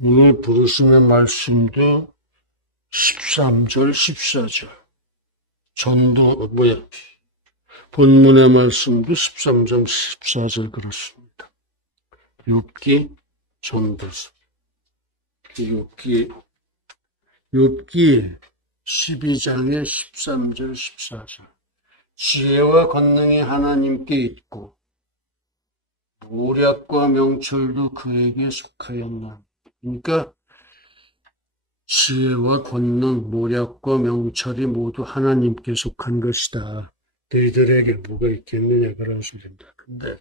오늘 부르심의 말씀도 13절, 14절. 본문의 말씀도 13절, 14절 그렇습니다. 욥기 전도서. 욥기 12장의 13절, 14절. 지혜와 권능이 하나님께 있고 모략과 명철도 그에게 속하였나. 그러니까 지혜와 권능, 모략과 명철이 모두 하나님께 속한 것이다. 너희들에게 뭐가 있겠느냐 그런 소리입니다. 근데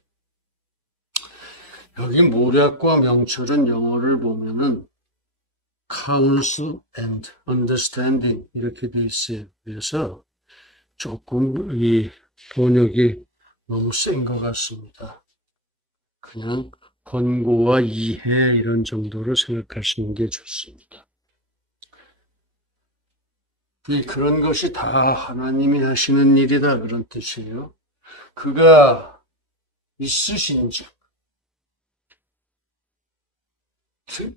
여기 모략과 명철은 영어를 보면은 counsel and understanding 이렇게 돼 있어요. 그래서 조금 이 번역이 너무 센 것 같습니다. 그냥 권고와 이해 이런 정도로 생각하시는 게 좋습니다. 그런 것이 다 하나님이 하시는 일이다 그런 뜻이에요. 그가 있으신즉,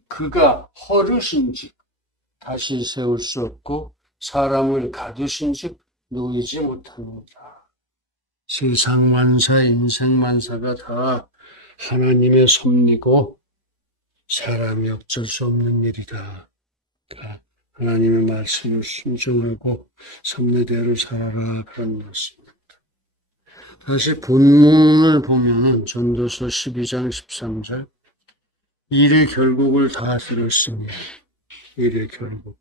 그가 허르신즉 다시 세울 수 없고 사람을 가두신즉 놓이지 못합니다. 세상 만사, 인생 만사가 다 하나님의 섭리고 사람이 어쩔 수 없는 일이다. 하나님의 말씀을 순종하고 섭리대로 살아라 그런 말씀입니다. 다시 본문을 보면은 전도서 12장 13절 일의 결국을 다 들었습니다. 일의 결국.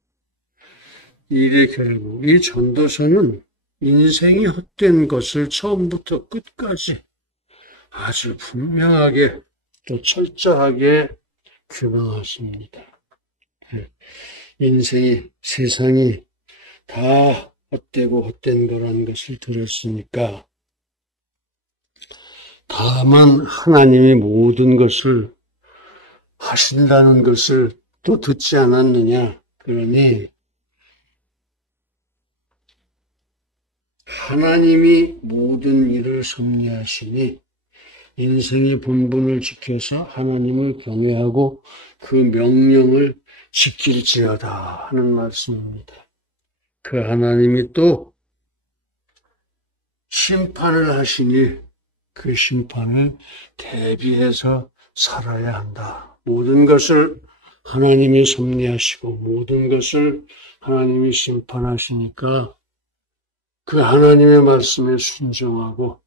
이 전도서는 인생이 헛된 것을 처음부터 끝까지 아주 분명하게 또 철저하게 규명하십니다. 인생이, 세상이 다 헛되고 헛된 거라는 것을 들었으니까 다만 하나님이 모든 것을 하신다는 것을 또 듣지 않았느냐. 그러니 하나님이 모든 일을 섭리하시니 인생의 본분을 지켜서 하나님을 경외하고 그 명령을 지킬지어다 하는 말씀입니다. 그 하나님이 또 심판을 하시니 그 심판을 대비해서 살아야 한다. 모든 것을 하나님이 섭리하시고 모든 것을 하나님이 심판하시니까 그 하나님의 말씀에 순종하고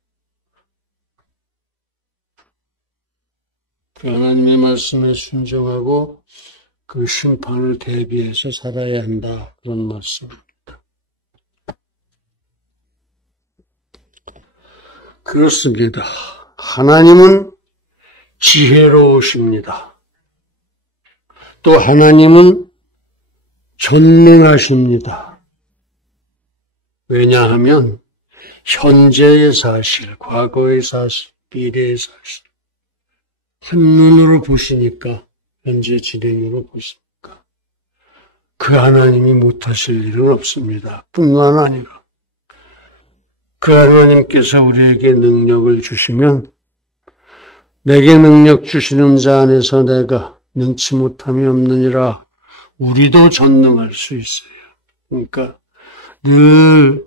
그 심판을 대비해서 살아야 한다. 그런 말씀입니다. 그렇습니다. 하나님은 지혜로우십니다. 또 하나님은 전능하십니다. 왜냐하면 현재의 사실, 과거의 사실, 미래의 사실 한눈으로 보시니까, 현재 진행으로 보시니까 그 하나님이 못하실 일은 없습니다. 뿐만 아니라 그 하나님께서 우리에게 능력을 주시면 내게 능력 주시는 자 안에서 내가 능치 못함이 없느니라 우리도 전능할 수 있어요. 그러니까 늘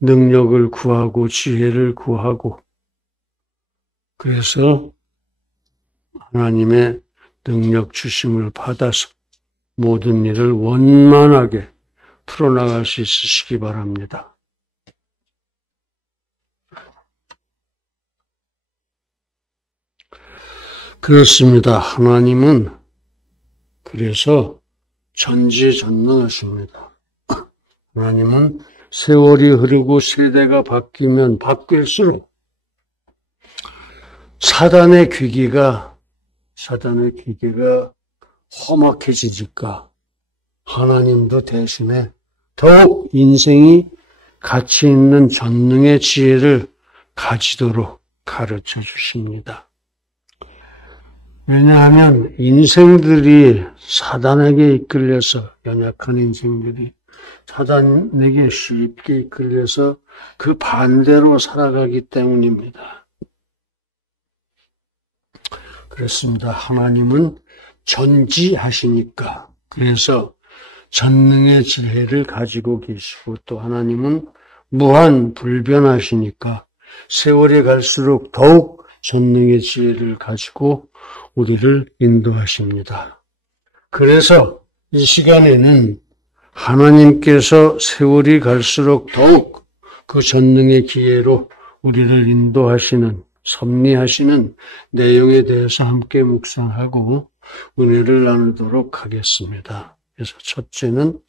능력을 구하고 지혜를 구하고 그래서 하나님의 능력 주심을 받아서 모든 일을 원만하게 풀어나갈 수 있으시기 바랍니다. 그렇습니다. 하나님은 그래서 전지전능하십니다. 하나님은 세월이 흐르고 세대가 바뀌면 바뀔수록 사단의 귀기가 험악해지니까 하나님도 대신에 더욱 인생이 가치 있는 전능의 지혜를 가지도록 가르쳐 주십니다. 왜냐하면 인생들이 사단에게 이끌려서 연약한 인생들이 사단에게 쉽게 이끌려서 그 반대로 살아가기 때문입니다. 그렇습니다. 하나님은 전지하시니까. 그래서 전능의 지혜를 가지고 계시고 또 하나님은 무한 불변하시니까 세월이 갈수록 더욱 전능의 지혜를 가지고 우리를 인도하십니다. 그래서 이 시간에는 하나님께서 세월이 갈수록 더욱 그 전능의 기회로 우리를 인도하시는, 섭리하시는 내용에 대해서 함께 묵상하고 은혜를 나누도록 하겠습니다. 그래서 첫째는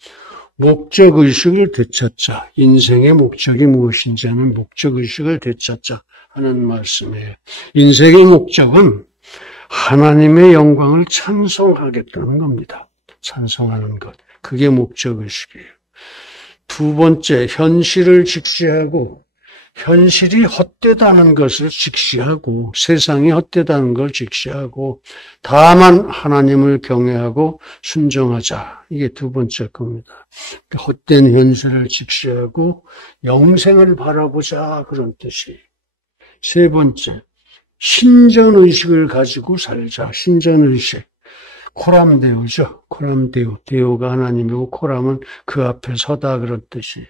목적의식을 되찾자. 인생의 목적이 무엇인지 하는 목적의식을 되찾자 하는 말씀이에요. 인생의 목적은 하나님의 영광을 찬송하겠다는 겁니다. 찬송하는 것. 그게 목적의식이에요. 두 번째, 현실을 직시하고 현실이 헛되다는 것을 직시하고 세상이 헛되다는 걸 직시하고 다만 하나님을 경외하고 순종하자. 이게 두 번째 겁니다. 헛된 현실을 직시하고 영생을 바라보자 그런 뜻이에요. 세 번째, 신전의식을 가지고 살자. 신전의식. 코람데오죠. 코람데오. 데오가 하나님이고 코람은 그 앞에 서다 그런 뜻이에요.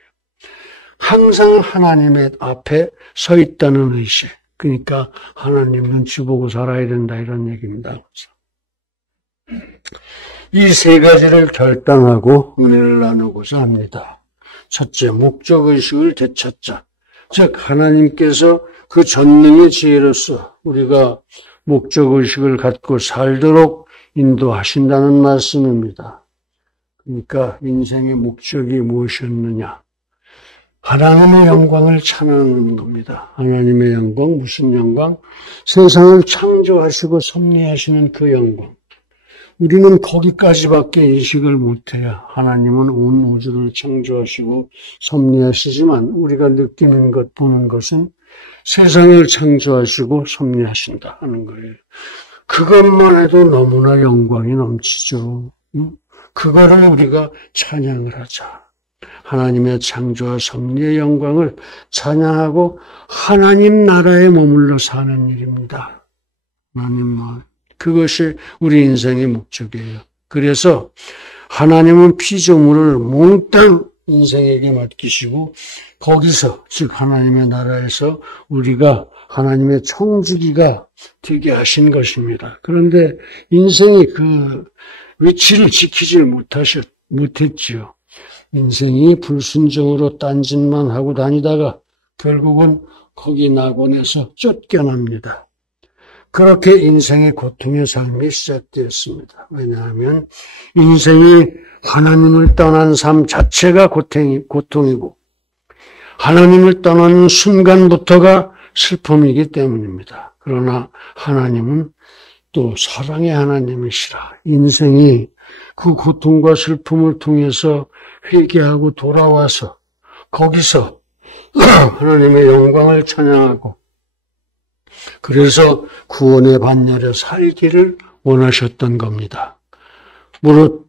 항상 하나님의 앞에 서 있다는 의식. 그러니까 하나님 눈치 보고 살아야 된다 이런 얘기입니다. 이 세 가지를 결단하고 은혜를 나누고자 합니다. 첫째, 목적의식을 되찾자. 즉 하나님께서 그 전능의 지혜로서 우리가 목적의식을 갖고 살도록 인도하신다는 말씀입니다. 그러니까 인생의 목적이 무엇이었느냐? 하나님의 영광을 찬양하는 겁니다. 하나님의 영광, 무슨 영광? 세상을 창조하시고 섭리하시는 그 영광. 우리는 거기까지밖에 인식을 못해요. 하나님은 온 우주를 창조하시고 섭리하시지만 우리가 느끼는 것, 보는 것은 세상을 창조하시고 섭리하신다 하는 거예요. 그것만 해도 너무나 영광이 넘치죠. 그거를 우리가 찬양을 하자. 하나님의 창조와 섭리의 영광을 찬양하고 하나님 나라에 머물러 사는 일입니다. 하나님만. 그것이 우리 인생의 목적이에요. 그래서 하나님은 피조물을 몽땅 인생에게 맡기시고 거기서 즉 하나님의 나라에서 우리가 하나님의 청지기가 되게 하신 것입니다. 그런데 인생이 그 위치를 지키질 못했지요. 인생이 불순종으로 딴짓만 하고 다니다가 결국은 거기 낙원에서 쫓겨납니다. 그렇게 인생의 고통의 삶이 시작되었습니다. 왜냐하면 인생이 하나님을 떠난 삶 자체가 고통이고 하나님을 떠나는 순간부터가 슬픔이기 때문입니다. 그러나 하나님은 또 사랑의 하나님이시라. 인생이 그 고통과 슬픔을 통해서 회개하고 돌아와서 거기서 하나님의 영광을 찬양하고 그래서 구원의 반열에 살기를 원하셨던 겁니다. 무릇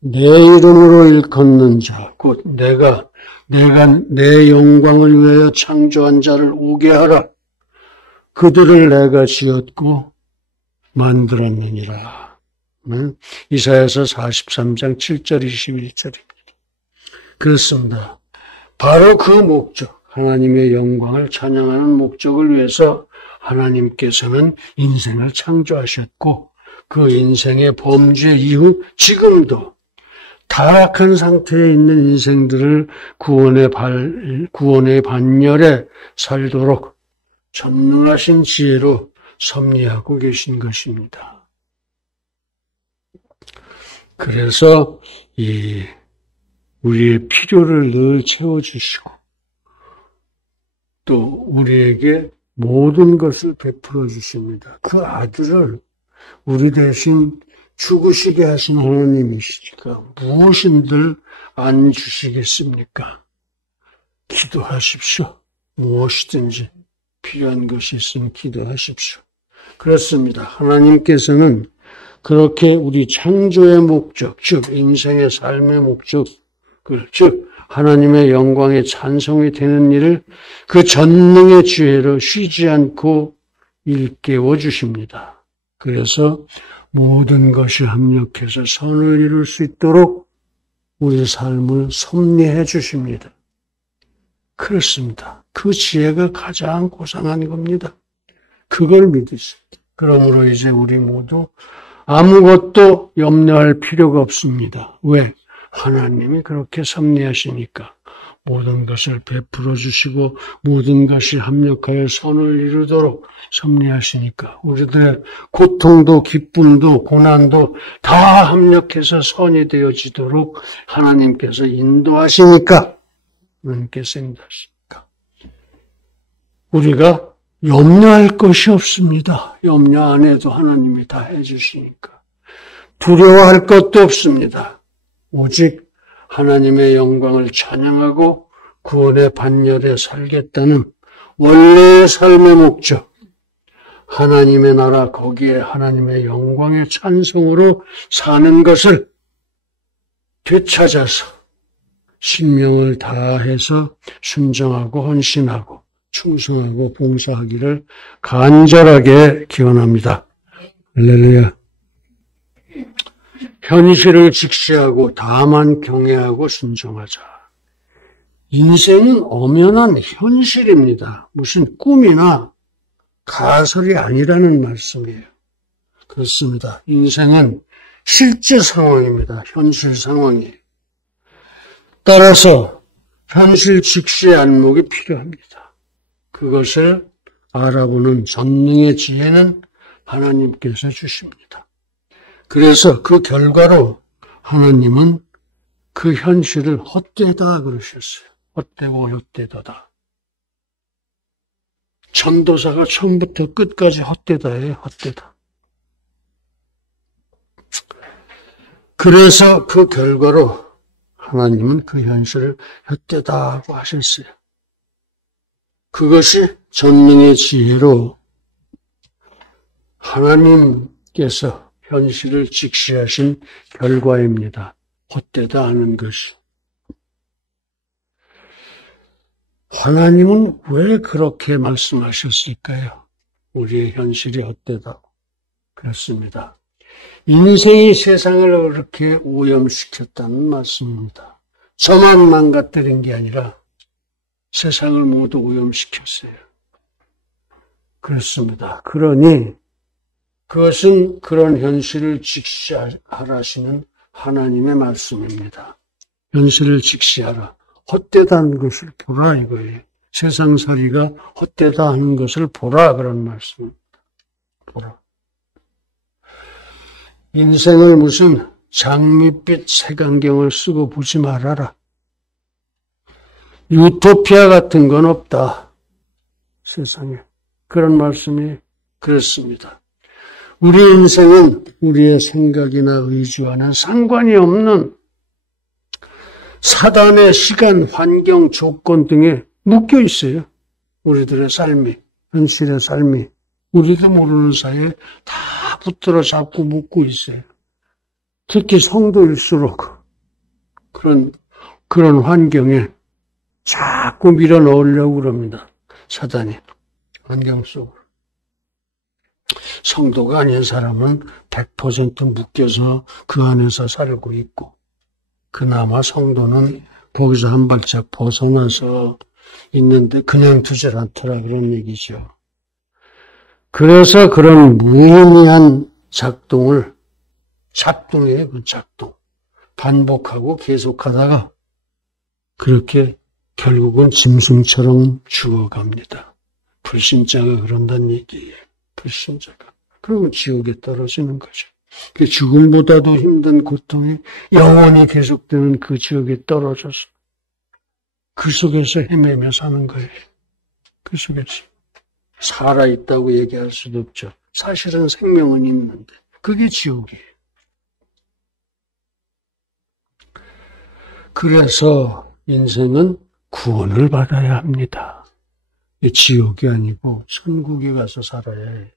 내 이름으로 일컫는 자, 곧 내가 내 영광을 위하여 창조한 자를 오게 하라. 그들을 내가 지었고 만들었느니라. 이사야서 43장 7절 21절입니다. 그렇습니다. 바로 그 목적, 하나님의 영광을 찬양하는 목적을 위해서 하나님께서는 인생을 창조하셨고 그 인생의 범죄 이후 지금도 타락한 상태에 있는 인생들을 구원의 반열에 살도록 전능하신 지혜로 섭리하고 계신 것입니다. 그래서 우리의 필요를 늘 채워주시고 또 우리에게 모든 것을 베풀어 주십니다. 그 아들을 우리 대신 죽으시게 하신 하나님이시니까 무엇인들 안 주시겠습니까? 기도하십시오. 무엇이든지 필요한 것이 있으면 기도하십시오. 그렇습니다. 하나님께서는 그렇게 우리 창조의 목적, 즉 인생의 삶의 목적을, 즉 하나님의 영광의 찬송이 되는 일을 그 전능의 지혜로 쉬지 않고 일깨워 주십니다. 그래서 모든 것이 합력해서 선을 이룰 수 있도록 우리 삶을 섭리해 주십니다. 그렇습니다. 그 지혜가 가장 고상한 겁니다. 그걸 믿으세요. 그러므로 이제 우리 모두 아무것도 염려할 필요가 없습니다. 왜? 하나님이 그렇게 섭리하시니까. 모든 것을 베풀어 주시고 모든 것이 합력하여 선을 이루도록 섭리하시니까 우리들의 고통도 기쁨도 고난도 다 합력해서 선이 되어지도록 하나님께서 인도하시니까 하나님께서 인도하시니까 우리가 염려할 것이 없습니다. 염려 안 해도 하나님이 다 해주시니까 두려워할 것도 없습니다. 오직 하나님의 영광을 찬양하고 구원의 반열에 살겠다는 원래의 삶의 목적, 하나님의 나라 거기에 하나님의 영광의 찬송으로 사는 것을 되찾아서 신명을 다해서 순종하고 헌신하고 충성하고 봉사하기를 간절하게 기원합니다. 할렐루야. 현실을 직시하고 다만 경외하고 순종하자. 인생은 엄연한 현실입니다. 무슨 꿈이나 가설이 아니라는 말씀이에요. 그렇습니다. 인생은 실제 상황입니다. 현실 상황이에요. 따라서 현실 직시의 안목이 필요합니다. 그것을 알아보는 전능의 지혜는 하나님께서 주십니다. 그래서 그 결과로 하나님은 그 현실을 헛되다 그러셨어요. 헛되고 헛되다다. 전도사가 처음부터 끝까지 헛되다예요. 헛되다. 그래서 그 결과로 하나님은 그 현실을 헛되다고 하셨어요. 그것이 전능의 지혜로 하나님께서 현실을 직시하신 결과입니다. 헛되다 하는 것이. 하나님은 왜 그렇게 말씀하셨을까요? 우리의 현실이 헛되다고. 그렇습니다. 인생이 세상을 그렇게 오염시켰다는 말씀입니다. 저만 망가뜨린 게 아니라 세상을 모두 오염시켰어요. 그렇습니다. 그러니 그것은 그런 현실을 직시하라시는 하나님의 말씀입니다. 현실을 직시하라. 헛되다는 것을 보라 이거예요. 세상살이가 헛되다 하는 것을 보라 그런 말씀입니다. 보라. 인생을 무슨 장밋빛 색안경을 쓰고 보지 말아라. 유토피아 같은 건 없다. 세상에. 그런 말씀이 그렇습니다. 우리 인생은 우리의 생각이나 의지와는 상관이 없는 사단의 시간, 환경, 조건 등에 묶여 있어요. 우리들의 삶이, 현실의 삶이. 우리도 모르는 사이에 다 붙들어 잡고 묶고 있어요. 특히 성도일수록 그런 환경에 자꾸 밀어 넣으려고 그럽니다. 사단이. 환경 속으로. 성도가 아닌 사람은 100% 묶여서 그 안에서 살고 있고, 그나마 성도는 거기서 한 발짝 벗어나서 있는데 그냥 두질 않더라 그런 얘기죠. 그래서 그런 무의미한 작동이에요. 그 작동. 반복하고 계속하다가 그렇게 결국은 짐승처럼 죽어갑니다. 불신자가 그런다는 얘기예요. 불신자가. 그러면 지옥에 떨어지는 거죠. 그 죽음보다도 힘든 고통이 영원히 계속되는 그 지옥에 떨어져서 그 속에서 헤매며 사는 거예요. 그 속에서. 살아있다고 얘기할 수도 없죠. 사실은 생명은 있는데 그게 지옥이에요. 그래서 인생은 구원을 받아야 합니다. 지옥이 아니고 천국에 가서 살아야 해요.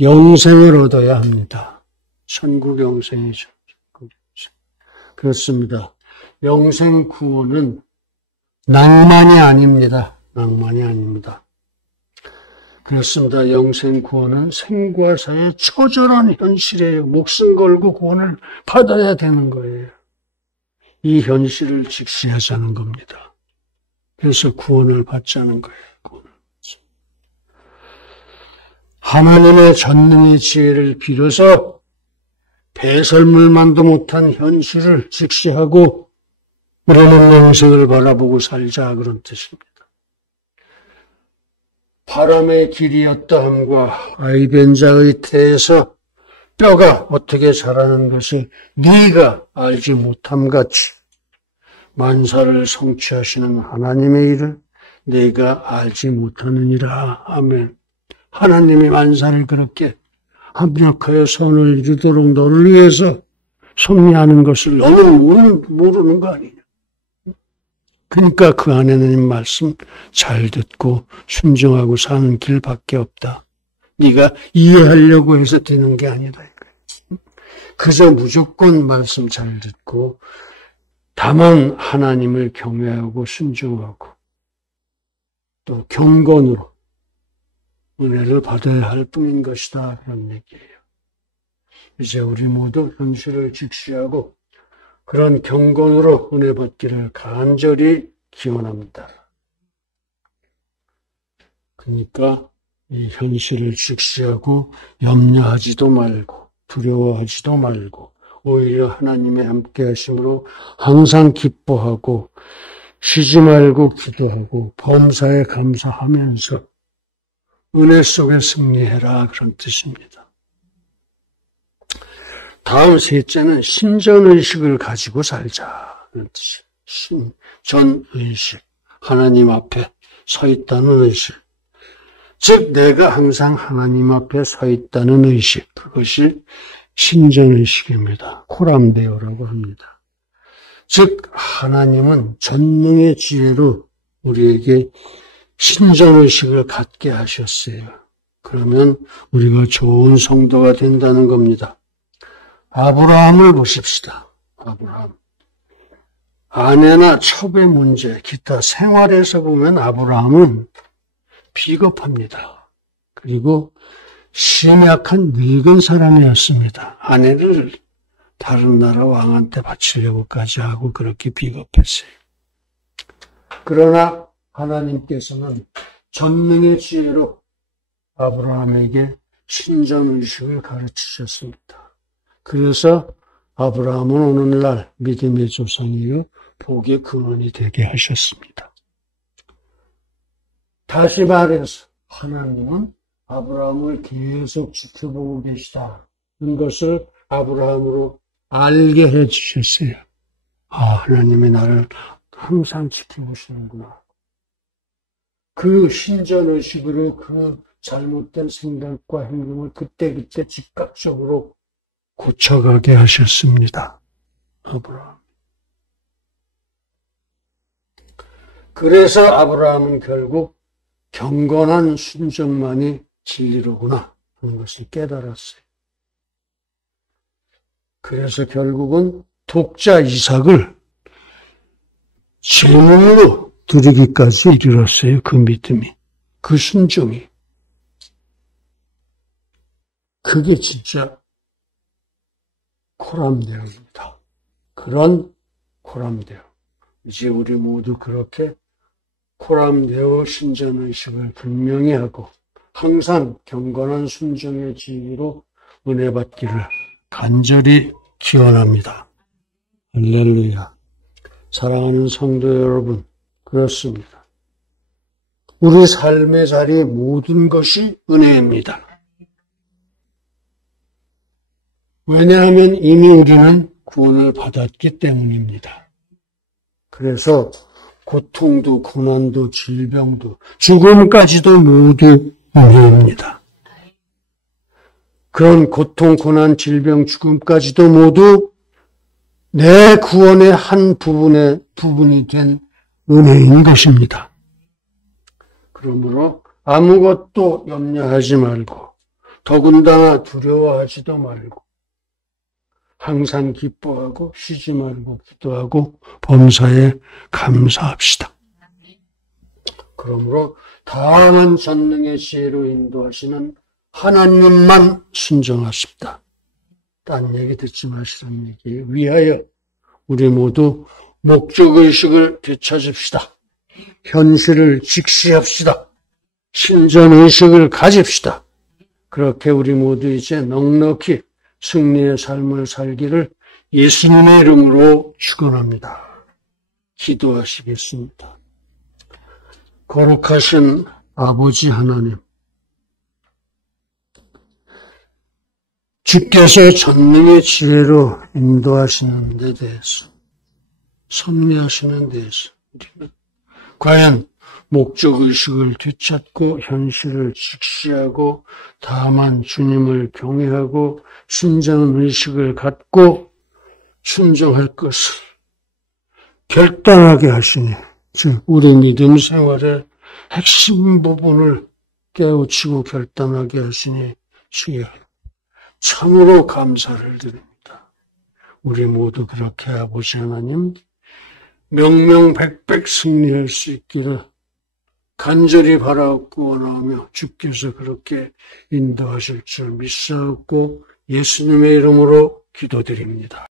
영생을 얻어야 합니다. 천국 영생이죠. 그렇습니다. 영생 구원은 낭만이 아닙니다. 낭만이 아닙니다. 그렇습니다. 영생 구원은 생과 사의 처절한 현실이에요. 목숨 걸고 구원을 받아야 되는 거예요. 이 현실을 직시하자는 겁니다. 그래서 구원을 받자는 거예요. 하나님의 전능의 지혜를 빌어서 배설물만도 못한 현실을 직시하고 우리는 영생을 바라보고 살자, 그런 뜻입니다. 바람의 길이었다 함과 아이된 자의 태에서 뼈가 어떻게 자라는 것을 네가 알지 못함 같이 만사를 성취하시는 하나님의 일을 네가 알지 못하느니라. 아멘. 하나님이 만사를 그렇게 합력하여 선을 이루도록 너를 위해서 섭리하는 것을 너는 모르는 거 아니냐. 그러니까 그 안에는 말씀 잘 듣고 순종하고 사는 길밖에 없다. 네가 이해하려고 해서 되는 게 아니다. 그저 무조건 말씀 잘 듣고 다만 하나님을 경외하고 순종하고 또 경건으로 은혜를 받아야 할 뿐인 것이다. 그런 얘기예요. 이제 우리 모두 현실을 직시하고 그런 경건으로 은혜 받기를 간절히 기원합니다. 그러니까 이 현실을 직시하고 염려하지도 말고 두려워하지도 말고 오히려 하나님의 함께 하심으로 항상 기뻐하고 쉬지 말고 기도하고 범사에 감사하면서 은혜 속에 승리해라, 그런 뜻입니다. 다음 셋째는 신전의식을 가지고 살자, 그런 뜻이에요. 신전의식, 하나님 앞에 서 있다는 의식. 즉 내가 항상 하나님 앞에 서 있다는 의식, 그것이 신전의식입니다. 코람데오라고 합니다. 즉 하나님은 전능의 지혜로 우리에게 신전의식을 갖게 하셨어요. 그러면 우리가 좋은 성도가 된다는 겁니다. 아브라함을 보십시다. 아브라함. 아내나 첩의 문제, 기타 생활에서 보면 아브라함은 비겁합니다. 그리고 심약한 늙은 사람이었습니다. 아내를 다른 나라 왕한테 바치려고까지 하고 그렇게 비겁했어요. 그러나 하나님께서는 전능의 지혜로 아브라함에게 신전의식을 가르치셨습니다. 그래서 아브라함은 오늘날 믿음의 조상이요 복의 근원이 되게 하셨습니다. 다시 말해서 하나님은 아브라함을 계속 지켜보고 계시다는 것을 아브라함으로 알게 해주셨어요. 아, 하나님이 나를 항상 지켜보시는구나. 그 신전의식으로 그 잘못된 생각과 행동을 그때그때 즉각적으로 고쳐가게 하셨습니다. 아브라함. 그래서 아브라함은 결국 경건한 순종만이 진리로구나 하는 것을 깨달았어요. 그래서 결국은 독자 이삭을 제물로 드리기까지 이르렀어요. 그 믿음이, 그 순종이. 그게 진짜 코람데오입니다. 그런 코람데오. 이제 우리 모두 그렇게 코람데오 신전의식을 분명히 하고 항상 경건한 순종의 지위로 은혜 받기를 간절히 기원합니다. 할렐루야. 사랑하는 성도 여러분, 그렇습니다. 우리 삶의 자리 모든 것이 은혜입니다. 왜냐하면 이미 우리는 구원을 받았기 때문입니다. 그래서 고통도 고난도 질병도 죽음까지도 모두 은혜입니다. 그런 고통, 고난, 질병, 죽음까지도 모두 내 구원의 한 부분이 된 은혜인 것입니다. 그러므로 아무것도 염려하지 말고 더군다나 두려워하지도 말고 항상 기뻐하고 쉬지 말고 기도하고 범사에 감사합시다. 그러므로 다만 전능의 지혜로 인도하시는 하나님만 순종하십니다. 딴 얘기 듣지 마시라는 얘기에 위하여 우리 모두 목적의식을 되찾읍시다. 현실을 직시합시다. 신전의식을 가집시다. 그렇게 우리 모두 이제 넉넉히 승리의 삶을 살기를 예수님의 이름으로 축원합니다. 기도하시겠습니다. 거룩하신 아버지 하나님, 주께서 전능의 지혜로 인도하시는 데 대해서, 섭리하시는 데에서 우리는 과연 목적의식을 되찾고 현실을 직시하고 다만 주님을 경외하고 신전의식을 갖고 순종할 것을 결단하게 하시니, 즉 우리 믿음 생활의 핵심 부분을 깨우치고 결단하게 하시니 주여 참으로 감사를 드립니다. 우리 모두 그렇게 아버지 하나님 명명백백 승리할 수 있기를 간절히 바라옵고 원하며 주께서 그렇게 인도하실 줄 믿사옵고 예수님의 이름으로 기도드립니다.